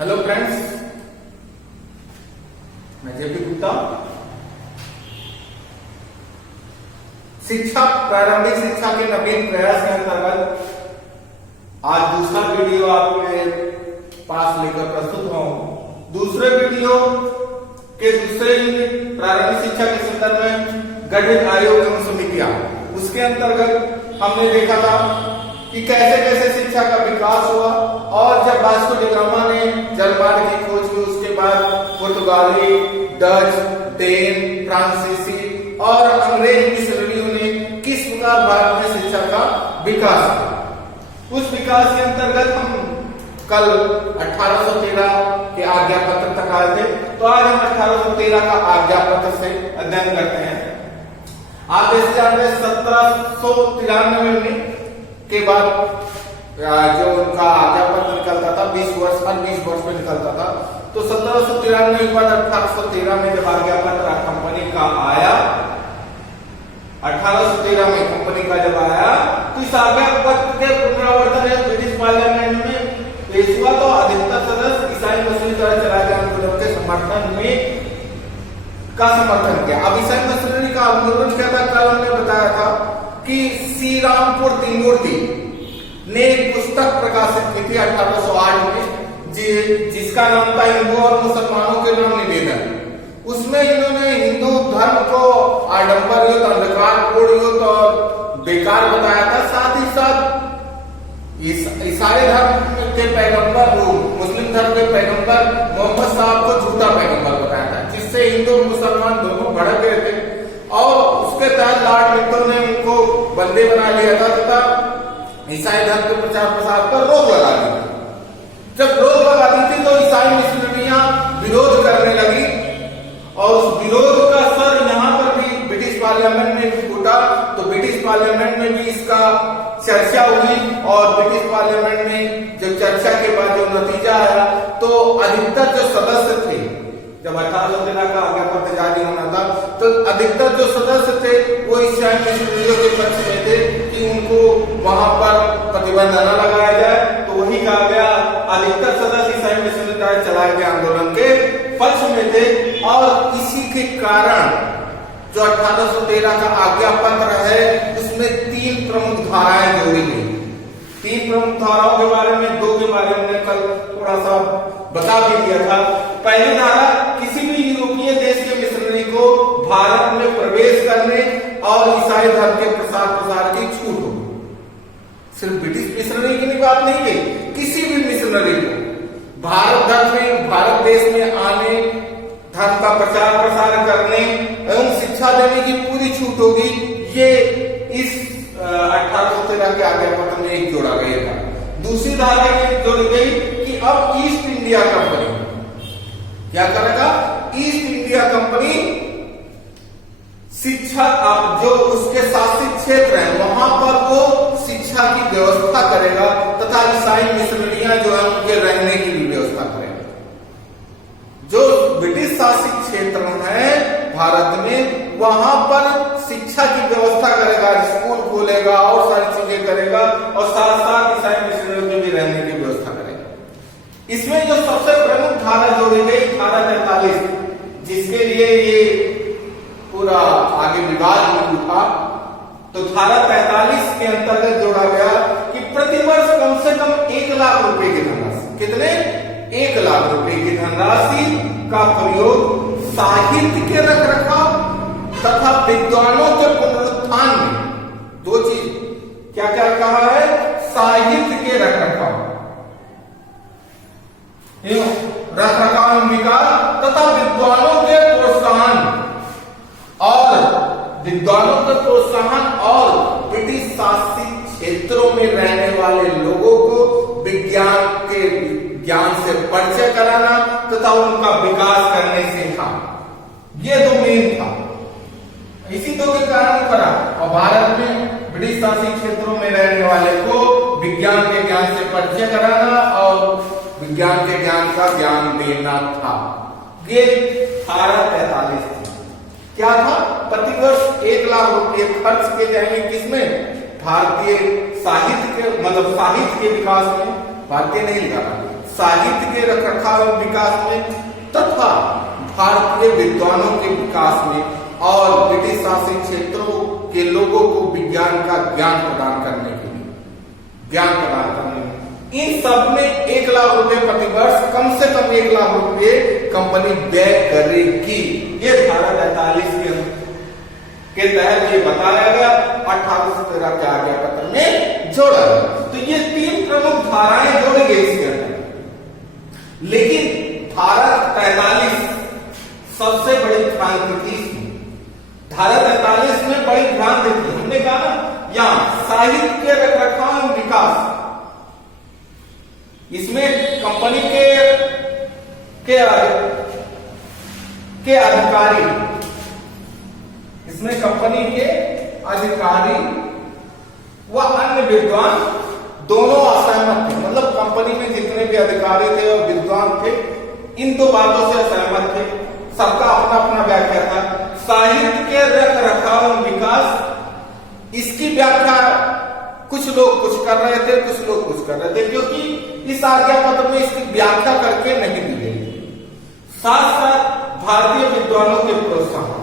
Hello friends, मैं JP Gupta. शिक्षा प्रारंभिक शिक्षा के नवीन प्रयास के अंतर्गत आज दूसरा वीडियो आपके पास लेकर प्रस्तुत हूं। दूसरे वीडियो के दूसरे प्रारंभिक शिक्षा के संदर्भ में गठित आयोग एवं समितियां, उसके अंतर्गत हमने देखा था कि कैसे कैसे शिक्षा का विकास हुआ और जब वास्को डी गामा ने जलमार्ग की खोज की, उसके बाद पुर्तगाली, डच, डेन, फ्रांसीसी और अंग्रेज मिशनरियों ने किस प्रकार भारत में शिक्षा का विकास किया। उस विकास के अंतर्गत हम कल 1813 के आज्ञा पत्र तक आए थे, तो आज हम 1813 का आज्ञा पत्र से अध्ययन करते हैं। आप जैसे जानते हैं 1793 में के बाद जो उनका आज्ञा पत्र निकलता था 20 वर्ष में निकलता था, तो 1793 के बाद 1813 में जब आज्ञा पत्र कंपनी का आया, 1813 में कंपनी का जब आया, तो इस आज्ञा पत्र के पुनरावर्तन ब्रिटिश पार्लियामेंट में पेश हुआ। तो अधिकतर सदस्य ईसाई मसीह द्वारा चलाए गए आंदोलन के समर्थन किया। अब ईसाई मसीह का आंदोलन क्या था? कल हमने बताया था कि श्री रामपुर तीमूर्ति ने एक पुस्तक प्रकाशित की थी 1808 में, जिसका नाम था हिंदू और मुसलमानों के नाम निवेदन। उसमें इन्होंने हिंदू धर्म को आडंबर युक्त, अंधकारपूर्ण युक्त और बेकार बताया था। साथ ही साथ ईसाई धर्म के पैगंबर, मुस्लिम धर्म के पैगंबर मोहम्मद साहब को झूठा पैगंबर बताया था, जिससे हिंदू और मुसलमान दोनों भड़क गए थे और उसके तहत लॉर्ड मिंटो ने उनको बंदी बना लिया था तथा ईसाई धर्म के प्रचार प्रसार पर रोक लगा दी थी। जब रोक लगा दी थी तो ईसाई मिशनरियां विरोध करने लगी और उस विरोध का सर यहाँ पर भी ब्रिटिश पार्लियामेंट में भी फूटा। तो ब्रिटिश पार्लियामेंट में भी इसका चर्चा हुई और ब्रिटिश पार्लियामेंट में जब चर्चा के बाद जो नतीजा आया, तो अधिकतर जो सदस्य थे, जब 1813 का आज्ञा पत्र जारी होना था, तो अधिकतर जो सदस्य थे वो ईसाई मिशनरियों के पक्ष में थे कि उनको वहां पर प्रतिबंध न लगाया जाए। तो वही कहा गया, अधिकतर सदस्य ईसाई मिशनरी द्वारा चलाए गए आंदोलन के पक्ष में थे और इसी के कारण जो 1813 का आज्ञा पत्र है, उसमें 3 प्रमुख धाराएं जोड़ी गई। 3 प्रमुख धाराओं के बारे में, 2 के बारे में कल थोड़ा सा बता भी दिया था। पहली धारा, किसी भी यूरोपीय देश के मिशनरी को भारत में प्रवेश करने और ईसाई धर्म के प्रसार की छूट हो। सिर्फ ब्रिटिश मिशनरी की बात नहीं है, किसी भी मिशनरी को भारत देश में आने, धर्म का प्रचार प्रसार करने एवं शिक्षा देने की पूरी छूट होगी। ये इस 1813 के आज्ञा पत्र में एक जोड़ा गया था। दूसरी धारा ये जोड़ी गई कि अब ईस्ट इंडिया कंपनी क्या करेगा? ईस्ट इंडिया कंपनी शिक्षा, जो उसके शासित क्षेत्र है वहां पर वो शिक्षा की व्यवस्था करेगा तथा ईसाई मिशनरियां जो है उनके रहने की भी व्यवस्था करेगा। जो ब्रिटिश शासित क्षेत्र है भारत में, वहां पर शिक्षा की व्यवस्था करेगा, स्कूल खोलेगा और सारी चीजें करेगा और साथ साथ ईसाई मिशनरियों के भी रहने की व्यवस्था करेगा। इसमें जो सबसे प्रमुख धारा जोड़ी गई, धारा 43, जिसके लिए ये पूरा आगे विवाद में उठा, तो धारा 43 के अंतर्गत जोड़ा गया कि प्रतिवर्ष कम से कम 1 लाख रुपए की धनराशि, कितने? 1 लाख रुपए की धनराशि का प्रयोग साहित्य के रखरखाव तथा विद्वानों के पुनरुत्थान में, 2 चीज क्या क्या कहा है? साहित्य के रखरखाव विकास तथा विद्वानों के प्रोत्साहन और ब्रिटिश शासित क्षेत्रों में रहने वाले लोगों को विज्ञान के ज्ञान से परिचय कराना तथा उनका विकास करने से था। ये 2 मेन था। इसी 2 के कारण करा और भारत में ब्रिटिश शासित क्षेत्रों में रहने वाले को विज्ञान के ज्ञान से परिचय कराना और विज्ञान के ज्ञान का ज्ञान देना था। ये धारा 43 थी। क्या था? प्रतिवर्ष 1 लाख रुपये खर्च किए जाएंगे किसमें? भारतीय साहित्य के, मतलब साहित्य के विकास में। भारतीय नहीं लिखा था, साहित्य के रखरखाव एवं विकास में तथा भारतीय विद्वानों के विकास में और ब्रिटिश शासित क्षेत्रों के लोगों को विज्ञान का ज्ञान प्रदान करने के लिए इन सब में 1 लाख रुपए प्रतिवर्ष कम से कम 1 लाख रुपए कंपनी व्यय करेगी। ये धारा 43 के तहत ये बताया गया, 1813 के आज्ञा पत्र में जोड़ा गया। तो ये 3 प्रमुख धाराएं जोड़ी गई इसके अंदर। लेकिन धारा 43 सबसे बड़ी क्रांति थी। धारा 43 में बड़ी क्रांति थी। हमने कहा ना, यहां साहित्य के रखरखाव एवं विकास, इसमें कंपनी के अधिकारी, इसमें कंपनी के अधिकारी व अन्य विद्वान दोनों असहमत थे। मतलब कंपनी में जितने भी अधिकारी थे और विद्वान थे, इन 2 बातों से असहमत थे। सबका अपना अपना व्याख्या था। साहित्य के रखरखाव एवं विकास, इसकी व्याख्या कुछ लोग कुछ कर रहे थे, कुछ लोग कुछ कर रहे थे, क्योंकि इस आज्ञा पत्र में इसकी व्याख्या करके नहीं दी गई। साथ साथ भारतीय विद्वानों के प्रोत्साहन,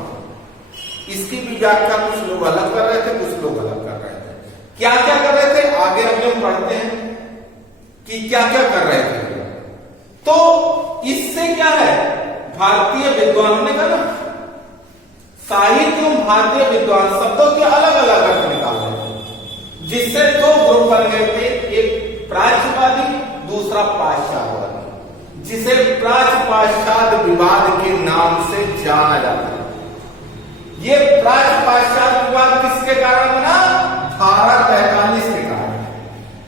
इसकी भी व्याख्या कुछ लोग अलग कर रहे थे, कुछ लोग अलग कर रहे थे। क्या क्या कर रहे थे आगे हम पढ़ते हैं कि क्या क्या कर रहे थे। तो इससे क्या है, भारतीय विद्वानों ने कहा ना, साहित्य एवं भारतीय विद्वान शब्दों के अलग अलग अर्थ निकाल रहे थे, जिससे 2 ग्रुप बन गए थे, एक प्राच्यवादी, दूसरा पाश्चात्यवादी, जिसे प्राच्य पाश्चात्य विवाद के नाम से जाना जाता है। ये प्राच्य पाश्चात्य विवाद किसके कारण बना? धारा 43 के कारण।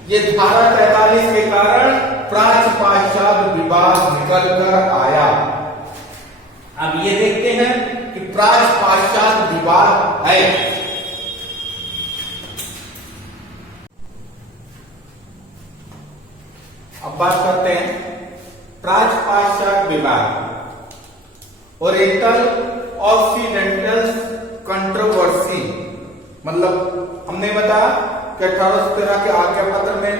ये धारा 43 के कारण प्राच्य पाश्चात्य विवाद निकल कर आया। अब ये देखते हैं कि प्राच्य पाश्चात्य विवाद है। अब बात करते हैं प्राच्य पाश्चात्य विवाद, ओरिएंटल ऑक्सीडेंटल कंट्रोवर्सी। मतलब हमने बताया कि 1813 के आज्ञा पत्र में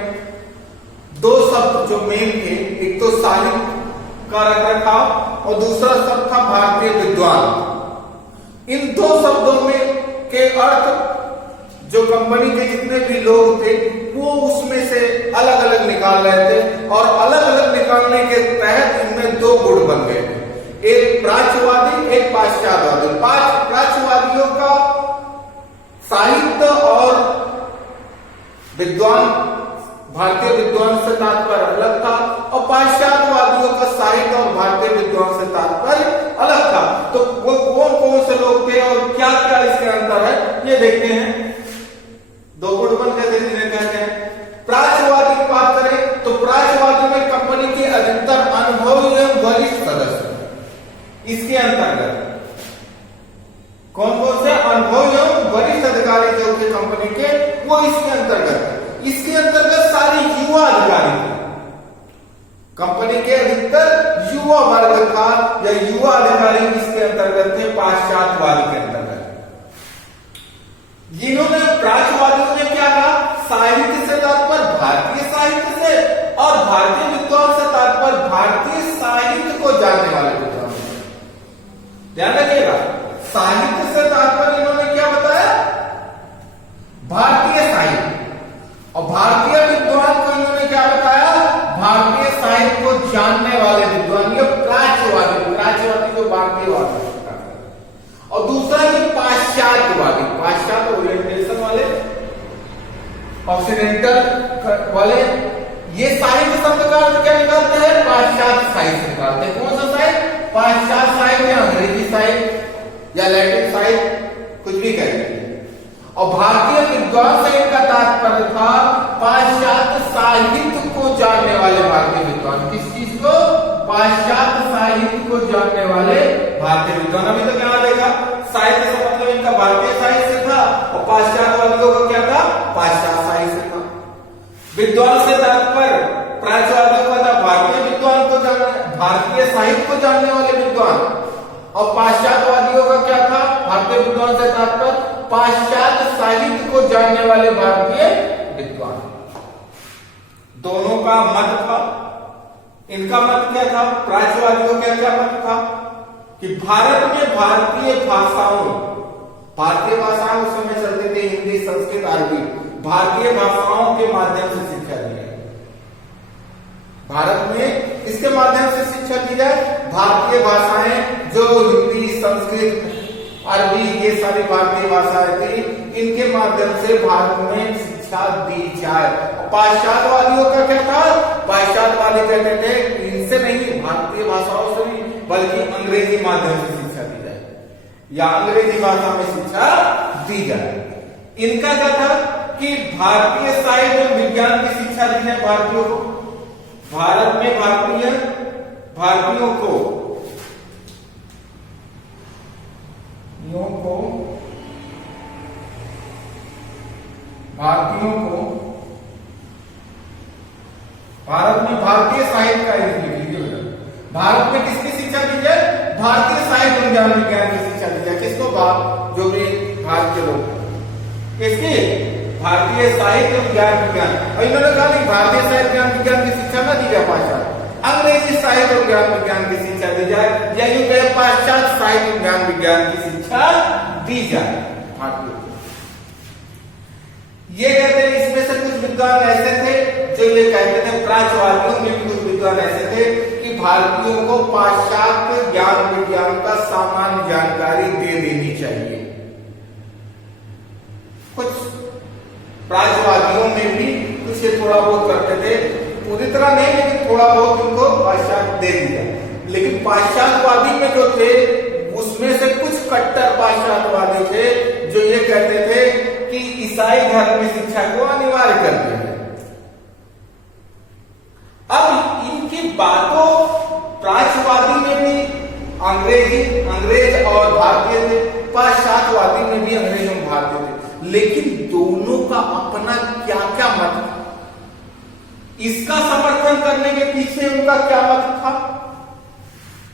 2 शब्द जो मेन थे, एक तो साहित्य का रखरखाव और दूसरा शब्द था भारतीय विद्वान। इन 2 शब्दों में के अर्थ जो कंपनी के जितने भी लोग थे वो उसमें से अलग अलग निकाल रहे थे, और अलग अलग निकालने के तहत इनमें 2 गुट बन गए, एक प्राच्यवादी, एक पाश्चात्यवादी। प्राच्यवादियों का साहित्य और विद्वान, भारतीय विद्वान से तात्पर्य अलग था, और पाश्चात्यवादियों का साहित्य और भारतीय विद्वान से तात्पर्य अलग था। तो वो कौन कौन से लोग थे और क्या क्या इसके अंतर है, ये देखते हैं। 2 गुट बन गए थे जिन्हें कहते हैं। प्राच्यवादी की बात करें तो प्राच्यवादी में कंपनी के अधिकतर अनुभवी एवं वरिष्ठ सदस्य, इसके अंतर्गत कौन कौन से अनुभवी एवं वरिष्ठ अधिकारी जो थे कंपनी के, वो इसके अंतर्गत। इसके अंतर्गत सारे युवा अधिकारी थे। कंपनी के अधिकतर युवा वर्ग था या युवा अधिकारी इसके अंतर्गत थे, पाश्चात्यवादी के अंतर्गत। जिन्होंने प्राच्यवादियों ने क्या कहा, साहित्य से तात्पर्य भारतीय साहित्य से, और भारतीय विद्वान से तात्पर्य भारतीय साहित्य को जानने वाले विद्वान। ध्यान रखिएगा, साहित्य से तात्पर्य इन्होंने क्या बताया, भारतीय साहित्य, और भारतीय विद्वान को इन्होंने क्या बताया, भारतीय साहित्य को जानने वाले विद्वान। ये प्राच्यवादी, प्राच्यवादी को भारतीयवादी, और दूसरा ये पाश्चात्यवादी, पाश्चात्य ओरिएंटेशन वाले, ऑक्सीडेंटल वाले। ये साहित्य शब्द का अर्थ क्या निकालते हैं, पाश्चात्य साहित्य निकालते हैं। कौन सा साहित्य, पाश्चात्य साहित्य या अंग्रेजी साहित्य या लैटिन साहित्य, कुछ भी कहेंगे। और भारतीय विद्वान से इनका तात्पर्य था पाश्चात्य साहित्य को जानने वाले भारतीय विद्वान। किस चीज को, पाश्चात्य साहित्य को जानने वाले भारतीय विद्वान। अभी तक यहाँ देखा, साहित्य से मतलब इनका भारतीय साहित्य से था, और पाश्चात्यवादियों का क्या था, पाश्चात्य साहित्य से था। विद्वान से तात्पर्य प्राच्यवादियों का था भारतीय विद्वान को जानने, भारतीय साहित्य को जानने वाले विद्वान, और पाश्चात्यवादियों का क्या था, भारतीय विद्वान से तात्पर्य पाश्चात्य साहित्य को जानने वाले भारतीय विद्वान। दोनों का मत था इनका मत क्या था? प्राच्यवादियों का क्या मत था कि भारत में भारतीय भाषाओं उस समय चलते थे हिंदी, संस्कृत, अरबी, भारतीय भाषाओं के माध्यम से शिक्षा दी जाए। भारत में इसके माध्यम से शिक्षा दी जाए। भारतीय भाषाएं जो हिंदी, संस्कृत, अरबी, ये सारी भारतीय भाषाएं थी, इनके माध्यम से भारत में शिक्षा दी जाए। पाश्चात्यवादियों का क्या था? पाश्चात्यवादी कहते थे इनसे नहीं, भारतीय भाषाओं से नहीं, बल्कि अंग्रेजी माध्यम से शिक्षा दी जाए या अंग्रेजी भाषा में शिक्षा दी जाए। इनका क्या था कि भारतीय साहित्य और विज्ञान की शिक्षा दी जाए भारतीयों को। भारत में भारतीयों को भारत में भारतीय साहित्य का भारत में किसकी शिक्षा दी जाए? भारतीय साहित्य विज्ञान की शिक्षा दी जाए। किसको? जो भी भारत के लोग, किसकी? भारतीय साहित्य विज्ञान। और इन्होंने कहा नहीं, भारतीय साहित्य विज्ञान की शिक्षा न दी जाए पाश्चात्य, अंग्रेजी साहित्य विज्ञान की शिक्षा दी जाए, या यूं कहे पाश्चात्य साहित्य विज्ञान की शिक्षा दी जाए भारतीयों को। ये कहते हैं, इसमें से कुछ विद्वान ऐसे थे जो ये कहते थे, प्राच्यवादियों में भी कुछ विद्वान ऐसे थे कि भारतीयों को पाश्चात्य ज्ञान विज्ञान का सामान्य जानकारी दे देनी चाहिए। कुछ प्राच्यवादियों में भी कुछ ये थोड़ा बहुत करते थे, पूरी तरह नहीं, लेकिन थोड़ा बहुत उनको पाश्चात्य दे दिया। लेकिन पाश्चात्यवादी में जो थे, उसमें से कुछ कट्टर पाश्चात्यवादी थे जो ये कहते थे कि ईसाई धर्म में शिक्षा को अनिवार्य कर दिया। अब इनकी बातों, प्राच्यवादी में भी अंग्रेज और भारतीय थे, पाश्चात्यवादी में भी अंग्रेज और भारतीय थे, लेकिन दोनों का अपना क्या क्या मत था। इसका समर्थन करने के पीछे उनका क्या मत था,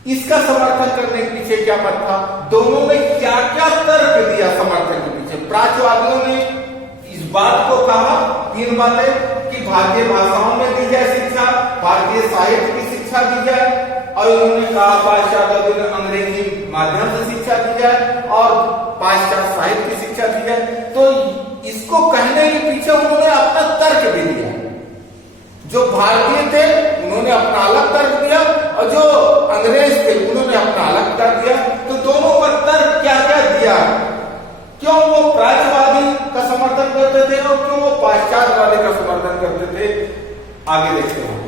इसका समर्थन करने के पीछे क्या मत था, दोनों ने क्या क्या तर्क दिया समर्थन के पीछे। प्राच्यवादियों ने इस बात को कहा, 3 बातें, कि भारतीय भाषाओं में दी जाए शिक्षा, भारतीय साहित्य की शिक्षा दी जाए, और उन्होंने कहा पाश्चात्यवादियों ने अंग्रेजी माध्यम से शिक्षा दी जाए और पाश्चात्य साहित्य की शिक्षा दी जाए। तो इसको कहने के पीछे उन्होंने अपना तर्क भी दिया। जो भारतीय थे उन्होंने अपना अलग तर्क दिया, और जो अंग्रेज थे उन्होंने अपना अलग तर्क दिया। तो दोनों का तर्क क्या क्या दिया, क्यों वो प्राच्यवादी का समर्थन करते थे और क्यों वो पाश्चात्यवादी का समर्थन करते थे, आगे देखते हैं।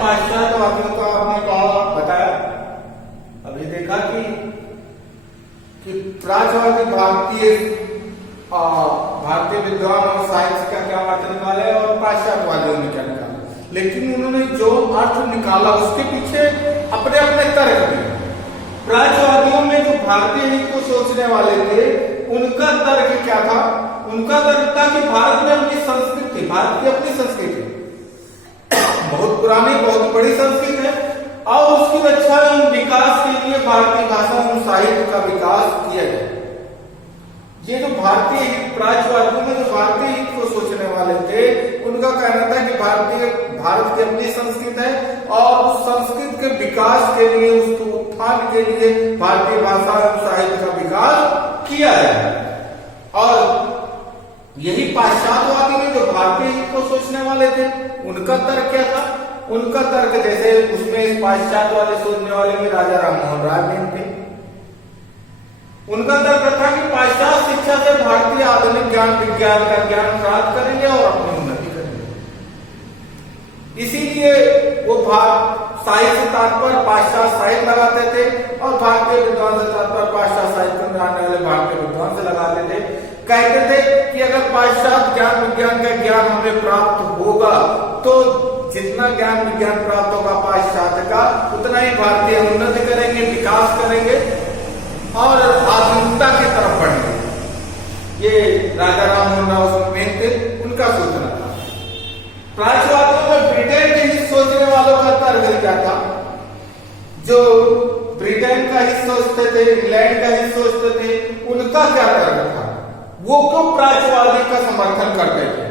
पाश्चात्यवादियों का आपने कहा बताया, अभी देखा कि प्राच्यवादी भारतीय विद्वान और साहित्य का क्या अर्थ निकाले और पाश्चात्यवादियों ने क्या निकाला, लेकिन उन्होंने जो अर्थ निकाला उसके पीछे अपने अपने तर्क दिए। प्राच्यवादियों में जो भारतीय हित को सोचने वाले थे, उनका तर्क क्या था? उनका तर्क था कि भारत में अपनी संस्कृति, भारत की अपनी संस्कृति बहुत पुरानी, बहुत बड़ी संस्कृति है, और उसकी रक्षा एवं विकास के लिए भारतीय भाषा एवं साहित्य का विकास किया जाए। ये जो भारतीय प्राच्यवादियों में जो भारतीय हित को सोचने वाले थे, उनका कहना था कि भारत की अपनी संस्कृति है और उस संस्कृति के विकास के लिए, उसके उत्थान के लिए भारतीय भाषा एवं साहित्य का विकास किया जाए। और यही पाश्चात्यवादी में जो भारतीय हित को सोचने वाले थे, उनका तर्क क्या था? उनका तर्क, जैसे उसमें पाश्चात्यवादी सोचने वाले में राजा राममोहन राय भी थे, उनका तर्क था कि पाश्चात्य शिक्षा से भारतीय आधुनिक ज्ञान विज्ञान का ज्ञान प्राप्त करेंगे और अपनी उन्नति करेंगे। इसीलिए वो साहित्य से तात्पर्य पाश्चात्य साहित्य लगाते थे और भारतीय विद्वान से तात्पर्य पाश्चात्य साहित्य में आने वाले भारतीय विद्वान से लगाते थे। कहते थे कि अगर पाश्चात्य ज्ञान विज्ञान का ज्ञान हमें प्राप्त होगा तो जितना ज्ञान विज्ञान प्राप्त होगा पाश्चात्य का, उतना ही भारतीय उन्नति करेंगे, विकास करेंगे और आधुनिकता की तरफ बढ़ेंगे। ये राजा राममोहन राय मेन थे, उनका सोचना था। प्राच्यवादियों में ब्रिटेन के हित सोचने वालों का तर्क क्या था? जो ब्रिटेन का हित सोचते थे, इंग्लैंड का हित सोचते थे, उनका क्या तर्क था? वो क्यों प्राच्यवादी का समर्थन करते थे,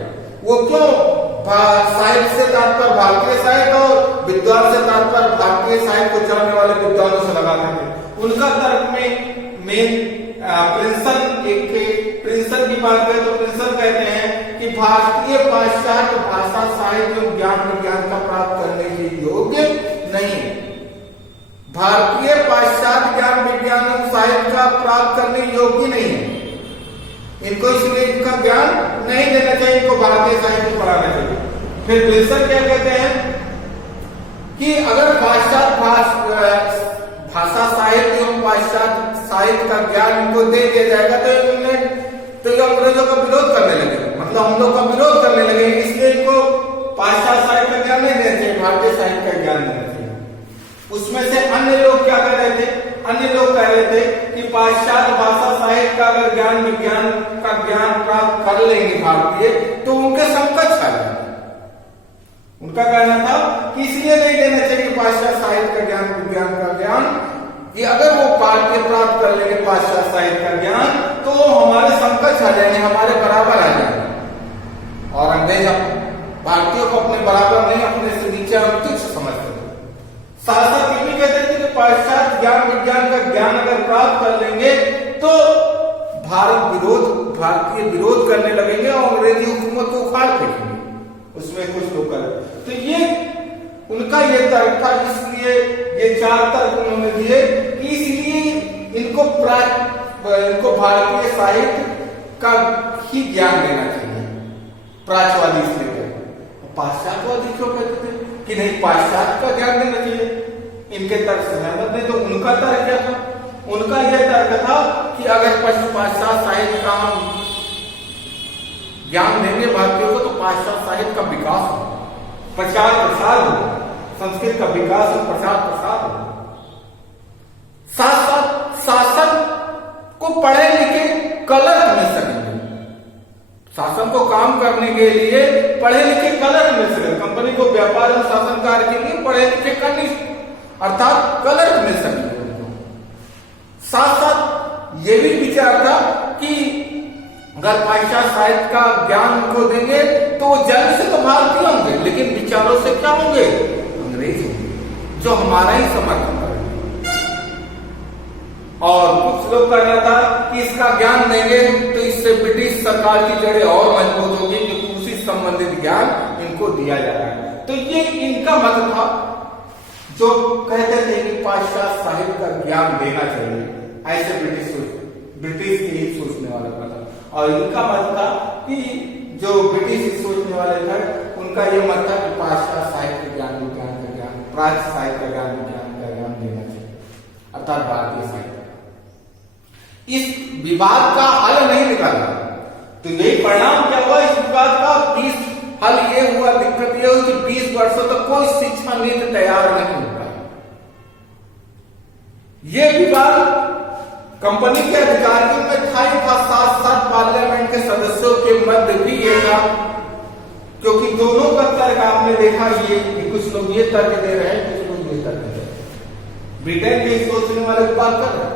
वो क्यों साहित्य से तात्पर्य भारतीय साहित्य और विद्वान से तात्पर्य भारतीय साहित्य को जानने वाले विद्वानों से लगाते थे। उनका तर्क में मेन प्रिंसन की बात करें तो प्रिंसन कहते हैं कि भारतीय पाश्चात्य भाषा साहित्य एवं ज्ञान विज्ञान का प्राप्त करने के योग्य नहीं है। भारतीय पाश्चात्य ज्ञान विज्ञान एवं साहित्य का प्राप्त करने योग्य नहीं है, इनको इसलिए इनका ज्ञान नहीं देना चाहिए, इनको भारतीय साहित्य पढ़ाना चाहिए। फिर प्रिंसन क्या कहते हैं कि अगर पाश्चात्य भाषा साहित्य एवं पाश्चात्य साहित्य का ज्ञान इनको दे दिया जाएगा तो ये अंग्रेजों का विरोध करने लगेगा, मतलब हम लोग का विरोध करने लगेंगे, इसलिए इनको पाश्चात्य साहित्य का ज्ञान नहीं देना चाहिए, भारतीय साहित्य का ज्ञान देना चाहिए। उसमें से अन्य लोग क्या कह रहे थे, अन्य लोग कह रहे थे कि पाश्चात्य भाषा साहित्य का अगर ज्ञान विज्ञान का ज्ञान प्राप्त कर लेंगे भारतीय तो उनके संकट छा जाएंगे। उनका कहना था कि इसलिए नहीं देना चाहिए पाश्चात्य साहित्य का ज्ञान विज्ञान का ज्ञान, कि अगर वो भारतीय प्राप्त कर लेंगे पाश्चात्य साहित्य का ज्ञान तो हमारे संकट छा जाएंगे, हमारे बराबर आ जाएंगे। और अंग्रेज भारतीयों को अपने बराबर नहीं, अपने से नीचे तुच्छ समझते थे। साथ साथ ये भी कहते थे कि पाश्चात्य ज्ञान विज्ञान का ज्ञान अगर प्राप्त कर लेंगे तो भारतीय विरोध करने लगेंगे और अंग्रेजी हुकूमत को उखाड़ फेंकेंगे। उसमें कुछ लोग कर, तो ये उनका ये तर्क था, इसलिए ये 4 तर्क उन्होंने दिए कि इसलिए इनको भारतीय साहित्य का ही ज्ञान देना चाहिए, प्राच्यवादी इसलिए कहते। पाश्चात्यवादी क्यों कहते थे कि नहीं पाश्चात्य का ज्ञान देना चाहिए, इनके तर्क से सहमत नहीं। तो उनका तर्क क्या था, उनका यह तर्क था कि अगर पाश्चात्य साहित्य का हम ज्ञान देंगे भारतीयों को तो पाश्चात्य साहित्य का विकास हो, प्रचार प्रसार हो, संस्कृत का विकास और प्रचार प्रसार हो। साथ साथ शासन को पढ़े लिखे कलर मिल सकेंगे, शासन को काम करने के लिए पढ़े लिखे कलर मिल सके, कंपनी को व्यापार और शासन कार्य के लिए पढ़े लिखे कनिष्ठ अर्थात कलर मिल सकेंगे। साथ साथ ये भी विचार था कि अगर पाश्चात्य साहित्य का ज्ञान उनको देंगे तो वो जन्म से तो भारतीय होंगे लेकिन विचारों से क्या होंगे, अंग्रेज होंगे, जो हमारा ही समर्थन करेंगे। और कुछ लोग कहना था कि इसका ज्ञान देंगे तो इससे ब्रिटिश सरकार की जड़ें और मजबूत होगी, क्योंकि उसी संबंधित ज्ञान इनको दिया जा रहा है। तो ये इनका मत था, जो कहते थे कि पाश्चात्य साहित्य का ज्ञान देना चाहिए, ऐसे ब्रिटिश के ही सोचने वाला था। और इनका मत था कि जो ब्रिटिश सोचने वाले थे उनका यह मत था कि पाश्चात्य साहित्य ज्ञान विज्ञान का ज्ञान, प्राच्य साहित्य का ज्ञान विज्ञान का ज्ञान देना चाहिए, अर्थात भारतीय साहित्य। इस विवाद का हल नहीं निकाला, तो यही परिणाम क्या हुआ इस विवाद का, 20 हल ये हुआ, दिक्कत ये हुई कि 20 वर्षों तक कोई शिक्षा नीति तैयार नहीं हो पाई। ये विवाद कंपनी के अधिकारियों में था ही था, साथ साथ पार्लियामेंट के सदस्यों के मध्य भी ये था, क्योंकि दोनों का तर्क आपने देखा ये कि कुछ लोग ये तर्क दे रहे हैं, कुछ लोग ये तर्क दे रहे हैं। ब्रिटेन के सोचने वाले की बात कर रहे हैं,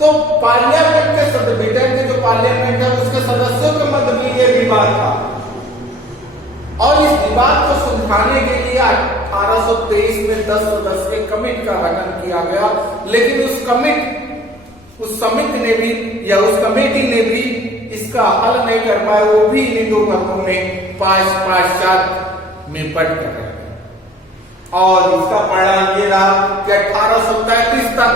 तो पार्लियामेंट के ब्रिटेन के जो पार्लियामेंट है उसके सदस्यों के मध्य भी ये विवाद था। और इस विवाद को सुलझाने के लिए 1823 में 10 सदस्यीय कमेटी का गठन किया गया, लेकिन उस समिति ने भी या उस कमेटी ने भी इसका हल नहीं कर पाया, वो भी इन 2 वर्गों में पाश्चात्य में बट कर रहे हैं। और इसका परिणाम ये रहा कि 1833 तक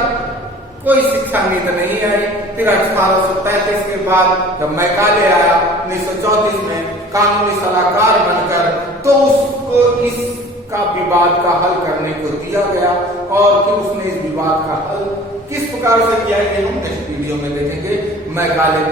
कोई शिक्षा नीति नहीं आई। फिर 1833 के बाद जब मैकाले आया 1934 में कानूनी सलाहकार बनकर, तो उसको इसका विवाद का हल करने को दिया गया। और फिर उसने इस विवाद का हल किस प्रकार से किया ये हम नेक्स्ट वीडियो में देखेंगे। मैकाले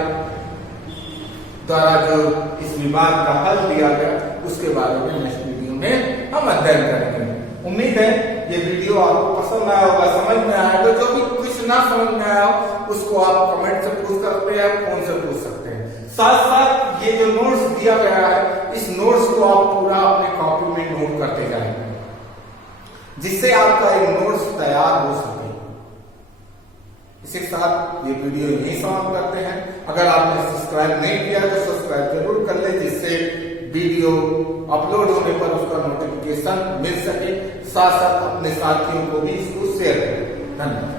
द्वारा जो इस विवाद का हल दिया गया उसके बारे में नेक्स्ट वीडियो में हम अध्ययन करेंगे। उम्मीद है ये वीडियो आपको पसंद आया होगा, समझ में आया होगा। जो भी कुछ ना समझ में आया उसको आप कमेंट से पूछ सकते हैं, फोन से पूछ सकते हैं। साथ साथ ये जो नोट्स दिया गया है, इस नोट्स को आप पूरा अपने कॉपी में नोट करते जाएंगे, जिससे आपका एक नोट्स तैयार हो सके। इसी के साथ ये वीडियो यही समाप्त करते हैं। अगर आपने सब्सक्राइब नहीं किया तो सब्सक्राइब जरूर कर ले, जिससे वीडियो अपलोड होने पर उसका नोटिफिकेशन मिल सके। साथ साथ अपने साथियों को भी इसको शेयर करें। धन्यवाद।